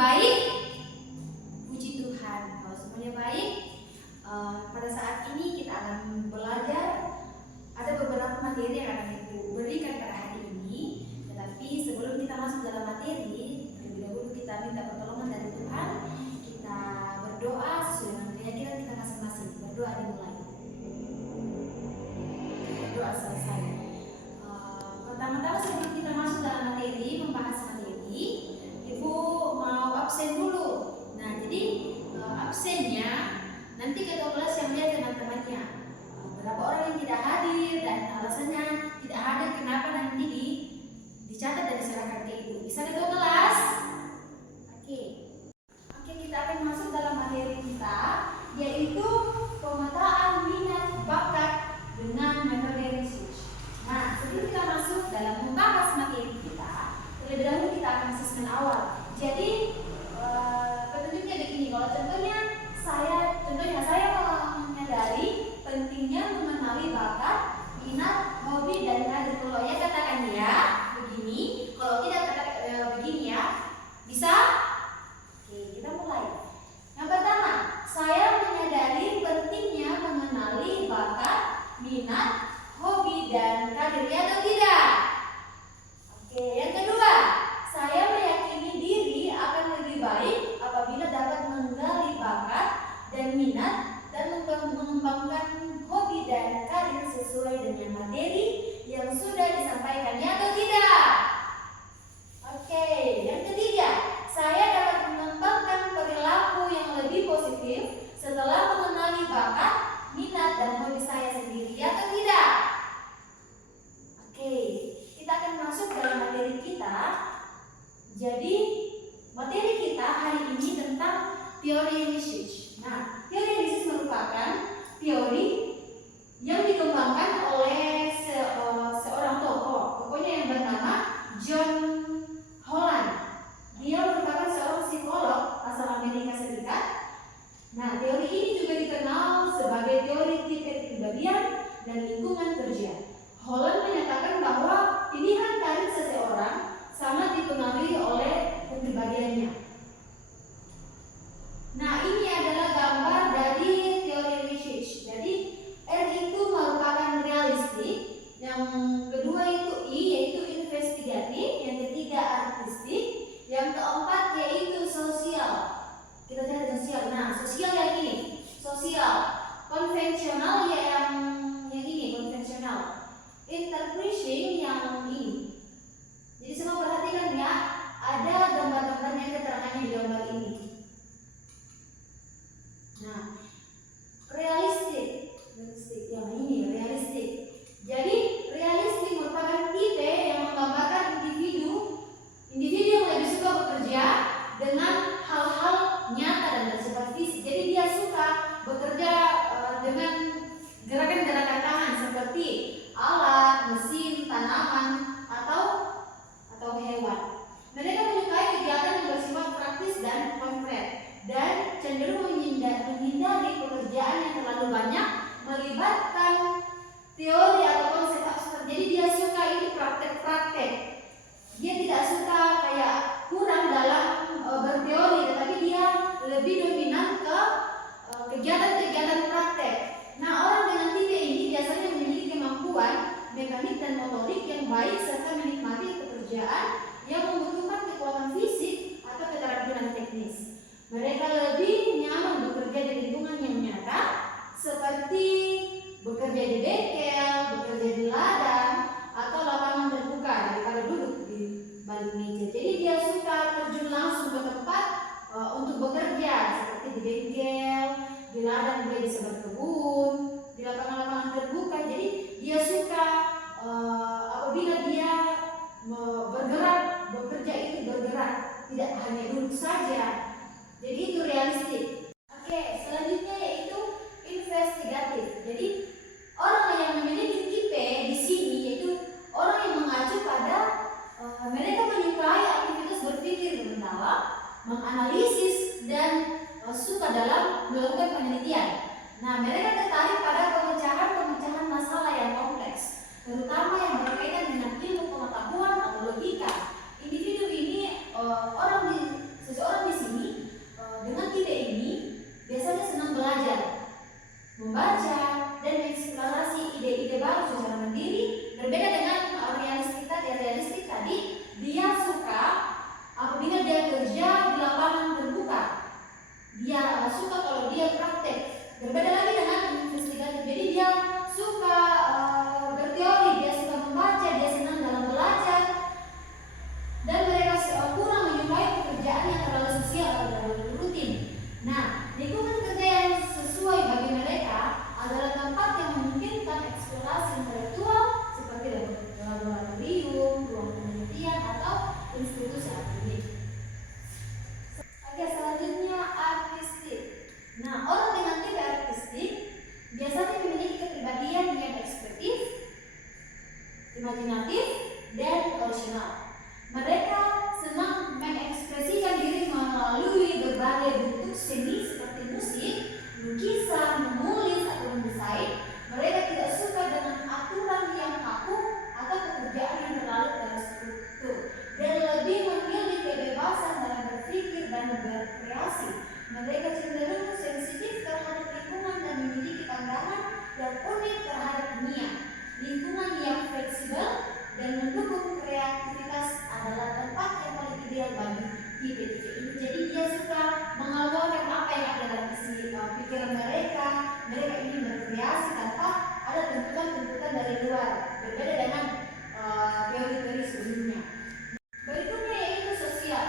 baik, puji Tuhan. Kalau semuanya baik, pada saat ini kita akan belajar. Ada beberapa materi yang akan Ibu berikan pada hari ini. Tetapi sebelum kita masuk dalam materi, terlebih dahulu kita minta pertolongan dari Tuhan. Kita berdoa sesuai dengan keyakinan kita masing-masing. Berdoa dimulai. Berdoa selesai. Pertama-tama sebelum kita masuk dalam materi, membahas materi, Ibu mau absen dulu. Nah, jadi absennya nanti ketua kelas yang lihat teman-temannya. Berapa orang yang tidak hadir dan alasannya tidak hadir kenapa nanti dicatat dan diserahkan ke Ibu. Bisa ketua kelas? Oke, kita akan masuk dalam materi kita, yaitu pemetaan minat bakat dengan metode research. Nah, sebelum kita masuk dalam membahas materi kita, terlebih dahulu kita akan asesmen awal. Jadi petunjuknya begini. Kalau contohnya saya menyadari pentingnya mengenali bakat, minat, hobi, dan karir. Kalau ya katakan ya begini, kalau tidak katakan begini ya. Bisa? Oke, kita mulai. Yang pertama, saya menyadari pentingnya mengenali bakat, minat, hobi, dan karir. Ya atau tidak? Oke, yang kedua, saya meyakini diri akan lebih baik apabila dapat menggali bakat dan minat dan mengembangkan hobi dan karir sesuai dengan materi yang sudah disampaikan. Ya atau tidak? Oke, yang ketiga, saya dapat mengembangkan perilaku yang lebih positif setelah mengenali bakat, minat, dan hobi saya sendiri. Ya atau tidak? Oke, kita akan masuk dalam materi kita. Jadi, materi kita hari ini tentang teori research. Nah, teori research merupakan teori yang dikembangkan oleh seorang tokoh. Tokohnya yang bernama John Holland. Dia merupakan seorang psikolog asal Amerika Serikat. Nah, teori ini juga dikenal sebagai teori tipe kepribadian dan lingkungan kerja. Holland menyatakan bahwa pilihan karir seseorang sangat dipengaruhi oleh kepribadiannya. Nah, ini adalah gambar dari teori research. Jadi R itu merupakan realistik, yang kedua itu I yaitu investigatif, yang ketiga artistik, yang keempat yaitu sosial. Kita cari sosial. Nah, sosial yang ini, sosial. Konvensional yang ini konvensional. Interpreting yang ini. Jadi semua perhatikan ya, ada gambar-gambarnya, keterangannya di gambar ini. Nah, realistik yang ini realistik. Jadi realistik merupakan tipe yang menggambarkan individu yang lebih suka bekerja dengan hal-hal nyata dan bersifat fisik. Jadi dia suka bekerja dengan gerakan-gerakan tangan seperti alat, mesin, tanaman, atau hewan. Mereka menyukai kegiatan yang bersifat praktis dan konkret, dan cenderung menghindari pekerjaan yang terlalu banyak melibatkan teori atau konsep abstrak. Jadi dia suka ini praktek-praktek. Dia tidak suka kayak kurang dalam berteori, tetapi dia lebih dominan ke kegiatan-kegiatan praktek. Nah, orang dengan tipe ini biasanya memiliki kemampuan mekanik dan motorik yang baik serta menikmati pekerjaan yang membutuhkan kekuatan fisik atau keterampilan teknis. Mereka lebih nyaman bekerja di lingkungan yang nyata, seperti bekerja di bengkel, bekerja di ladang, atau lapangan terbuka daripada duduk di balik meja. Jadi dia suka terjun langsung ke tempat untuk bekerja, seperti di bengkel, di ladang dia bisa berkebun, di lapangan-lapangan terbuka. Jadi dia suka apabila dia bergerak, bekerja itu bergerak, tidak hanya duduk saja. Jadi itu realistik. Oke, selanjutnya yaitu investigatif. Jadi orang yang memiliki tipe di sini yaitu orang yang mengacu pada mereka menyukai aktivitas berpikir mendalam, menganalisis, dan suka dalam melakukan penelitian. Nah, mereka tertarik pada pemecahan masalah yang kompleks, terutama yang berkaitan dengan ilmu pengetahuan atau logika. Individu ini seseorang di Berbeda lagi dengan investigatif. Jadi dia suka berteori, dia suka membaca, dia senang dalam belajar, dan mereka kurang menyukai pekerjaan yang terlalu sosial atau terlalu rutin. Nah, lingkungan kerja yang sesuai bagi mereka adalah tempat yang memungkinkan eksplorasi intelektual seperti laboratorium, ruang penelitian, atau institusi akademik. Oke, selanjutnya artistik. Nah, orang dengan tipe artistik biasanya memiliki kepribadian yang ekspresif, imajinatif, dan original. Mereka senang mengekspresikan diri melalui berbagai bentuk seni seperti musik, lukisan, menulis, atau mendesain. Mereka tidak suka dengan aturan yang kaku atau pekerjaan yang terlalu terstruktur, dan lebih memilih kebebasan dalam berpikir dan berkreasi. Mereka cenderung sensitif terhadap lingkungan dan memiliki pandangan yang unik terhadap dunia. Lingkungan yang fleksibel dan mendukung kreativitas adalah tempat yang paling ideal bagi tipe-tipe ini. Jadi dia suka mengeluarkan apa yang ada dalam isi pikiran mereka. Mereka ingin berkreasi tanpa ada tuntutan-tuntutan dari luar. Berbeda dengan teori-teori sebelumnya. Berikutnya yaitu sosial.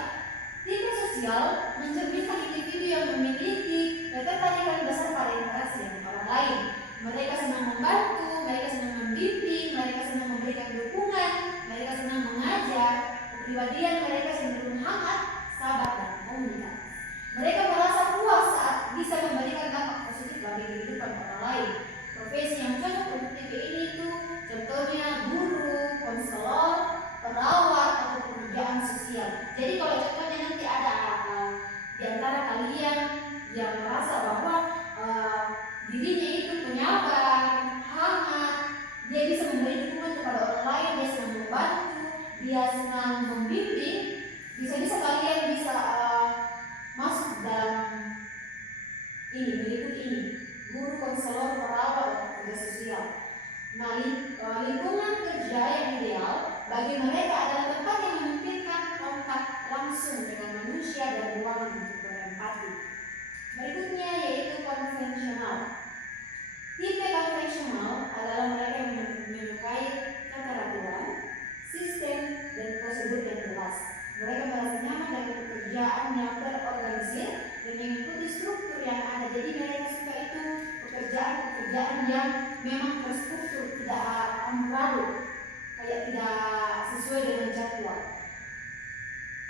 Tipe sosial mencerminkan individu yang memiliki ketertarikan besar pada interaksi dengan orang lain. Mereka senang membantu, mereka senang membimbing, mereka senang memberikan dukungan, mereka senang mengajar. Kepribadian mereka cenderung hangat, sabar, dan komunikatif. Mereka merasa puas saat bisa memberikan dampak positif bagi kehidupan orang lain. Profesi yang cocok untuk tipe ini itu contohnya guru, konselor, perawat, atau pekerjaan sosial. Jadi kalau contohnya nanti ada di antara kalian yang merasa bahwa dirinya itu penyabar, hangat, dia bisa memberi dukungan kepada orang lain, dia senang membantu, dia senang membimbing, bisa-bisa kalian bisa masuk dalam ini, berikut ini: guru, konselor, perawat, dan pekerja sosial. Nah, lingkungan kerja yang ideal bagi mereka adalah tempat yang memungkinkan kontak langsung dengan manusia dan ruang untuk berempati. Berikutnya yaitu konvensional. Tipe konvensional adalah mereka yang menyukai keteraturan, sistem, dan prosedur yang jelas. Mereka merasa nyaman dengan pekerjaan yang terorganisir dan mengikuti struktur yang ada. Jadi mereka suka itu pekerjaan-pekerjaan yang memang terstruktur, tidak amburadul, kayak tidak sesuai dengan jadwal.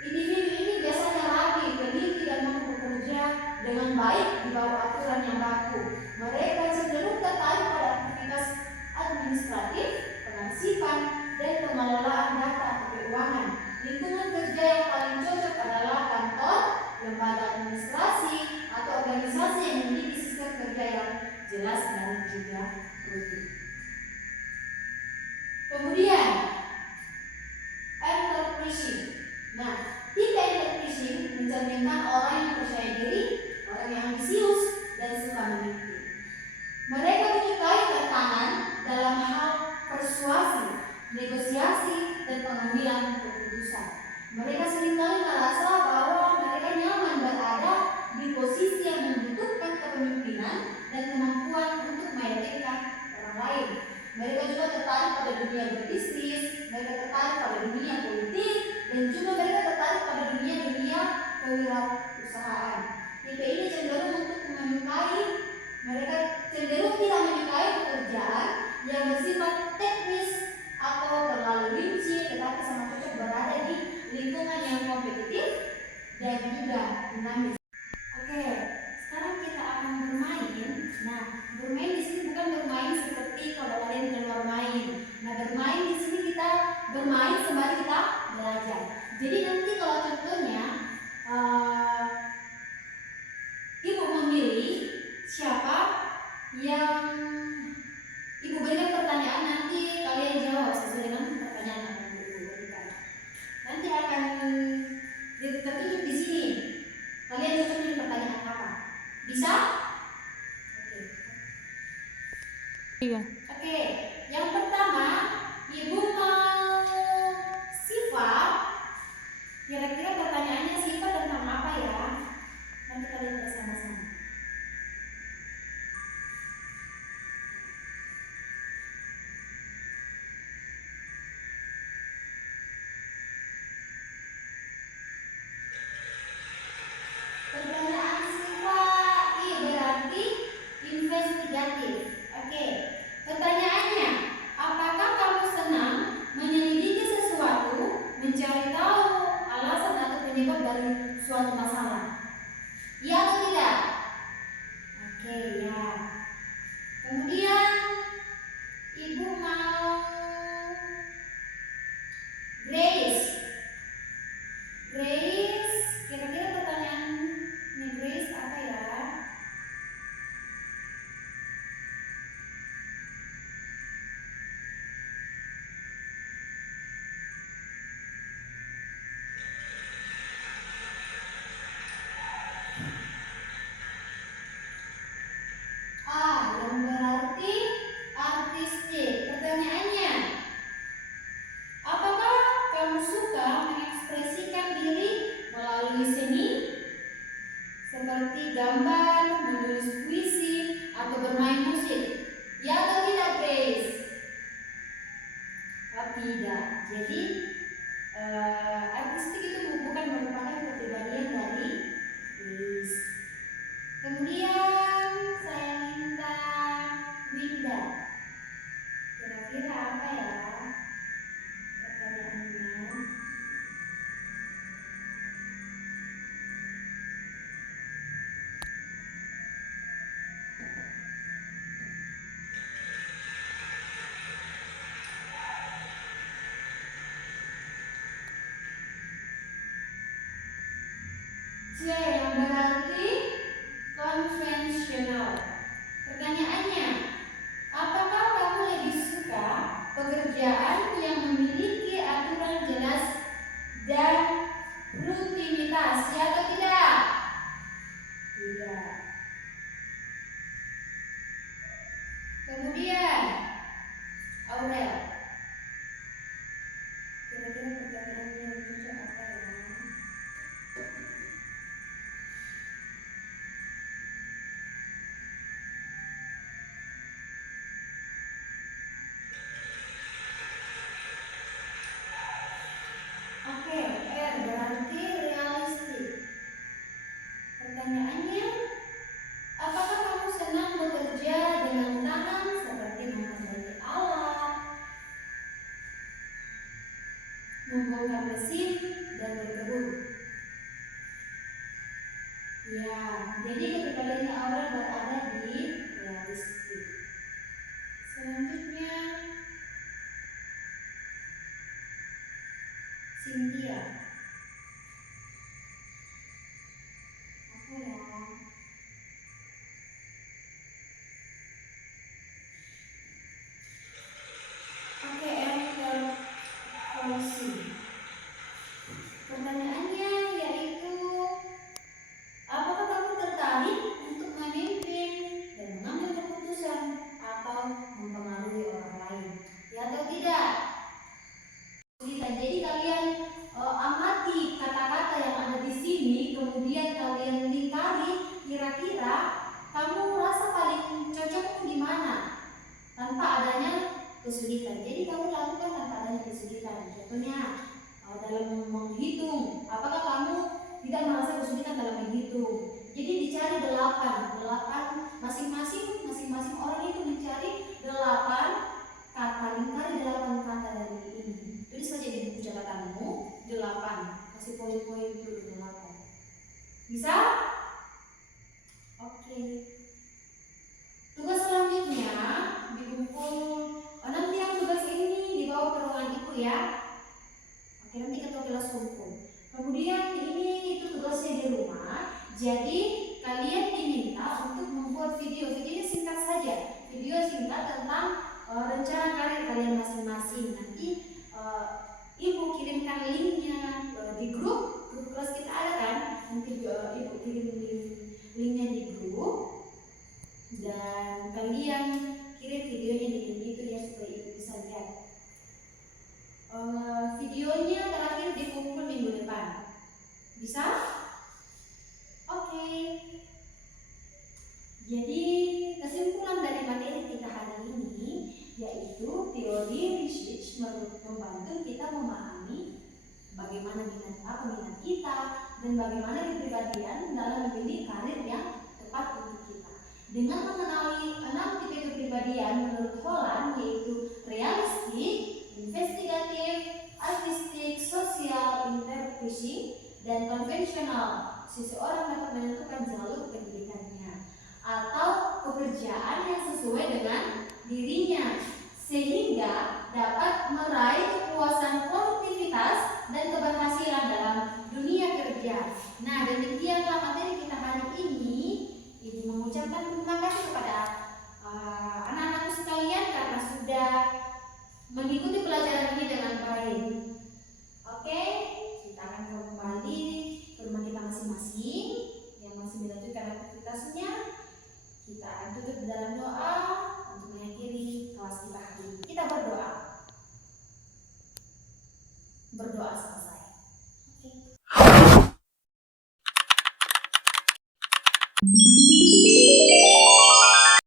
Individu ini biasanya rapi, teliti, dan mampu bekerja dengan baik di bawah aturan yang baku. Mereka cenderung tertarik pada aktivitas administratif, pengarsipan, dan pengelolaan data atau keuangan. Lingkungan kerja yang paling cocok adalah kantor, lembaga administrasi, atau organisasi yang memiliki sistem kerja yang jelas dan juga rutin. Kemudian entrepreneurship. Nah, tipe entrepreneurship mencerminkan orang yang percaya diri, orang yang ambisius, dan suka memimpin. Mereka menyukai tantangan dalam hal persuasi, negosiasi, dan pengambilan keputusan. Mereka seringkali merasa bahwa mereka nyaman berada di posisi yang membutuhkan kepemimpinan dan kemampuan untuk meyakinkan orang lain. Mereka juga tertarik pada dunia berbisnis, mereka tertarik pada dunia politik, dan juga mereka tertarik pada dunia kewirausahaan. Tipe ini cenderung untuk mereka cenderung tidak menyukai pekerjaan yang bersifat teknis atau terlalu rinci, tetapi sangat cocok berada di lingkungan yang kompetitif dan juga dinamis. Oke, sekarang kita akan bermain. Nah, bermain di sini bukan bermain seperti kalau kalian keluar main. Nah, bermain di sini kita bermain sembari kita belajar. Jadi nanti kalau contohnya ibu memilih siapa yang ibu berikan pertanyaan, nanti kalian jawab sesuai dengan pertanyaan yang ibu berikan. Nanti akan tertutup di sini. Kalian cocok dengan pertanyaan apa? Bisa? Iya. Oke, yang pertama, ibu mau sifat. Kira-kira pertanyaannya sifat tentang apa ya? Nanti kalian bersama-sama. seperti gambar, menulis puisi, atau bermain musik. Ya atau tidak, Grace? Oh, tidak. Jadi artistik itu bukan merupakan kepribadian dari Grace. Kemudian saya minta Winda. Kira-kira apa ya pertanyaannya? C yang berarti konvensional. Pertanyaannya, apakah kamu lebih suka pekerjaan yang memiliki aturan jelas dan rutinitas, ya atau tidak? Tidak. Kemudian Aurel, kira-kira pertanyaannya yang cocok apa ya? Oke, R berarti realistik. Pertanyaannya, apakah kamu senang bekerja dengan tangan seperti memperbaiki alat, membongkar mesin, dan berkebun? Ya, jadi kepribadiannya Aurel berada di realistik. Selanjutnya, Cynthia. Apa ya? Oke, evaluasi. Pertanyaannya yaitu, apakah kamu tertarik untuk memimpin dan mengambil keputusan atau mempengaruhi orang lain? Ya atau tidak? Jadi kalian amati kata-kata yang ada di sini, kemudian kalian lingkari kira-kira kamu rasa paling cocok di mana tanpa adanya kesulitan. Jadi kamu lakukan tanpa adanya kesulitan. Contohnya dalam menghitung, apakah kamu tidak merasa kesulitan dalam menghitung? Jadi dicari 8 masing-masing orang itu mencari 8 kata, lingkari 8 kata dari ini. Tulis saja di buku catatanmu 8, kasih poin-poin itu 8. Bisa? Oke. Tugas selanjutnya dikumpul. Nanti yang tugas ini dibawa ke ruangan ibu ya. Oke, nanti ketua kelas kumpul. Kemudian ini itu tugasnya di rumah. Jadi kalian diminta untuk membuat videonya singkat saja. Video singkat tentang rencana karir kalian masing-masing. Nanti ibu kirimkan linknya di grup kelas kita ada kan. Nanti ibu kirim linknya di grup dan kalian kirim videonya di link itu ya supaya ibu bisa lihat. Videonya terakhir dikumpul minggu depan. Bisa? Oke. Jadi kesimpulan dari materi kita hari ini yaitu teori research membantu kita memahami bagaimana minat kita dan bagaimana kepribadian dalam memilih karir yang tepat untuk kita. Dengan mengenali 6 tipe kepribadian menurut Holland yaitu realistik, investigatif, artistik, sosial, interpersonal, dan konvensional, seseorang dapat menentukan jalur pendidikannya atau pekerjaan yang sesuai dengan dirinya sehingga dapat meraih kepuasan produktivitas dan keberhasilan dalam dunia kerja. Nah, demikianlah materi kita hari ini. Ibu mengucapkan terima kasih kepada anak-anak sekalian karena sudah mengikuti pelajaran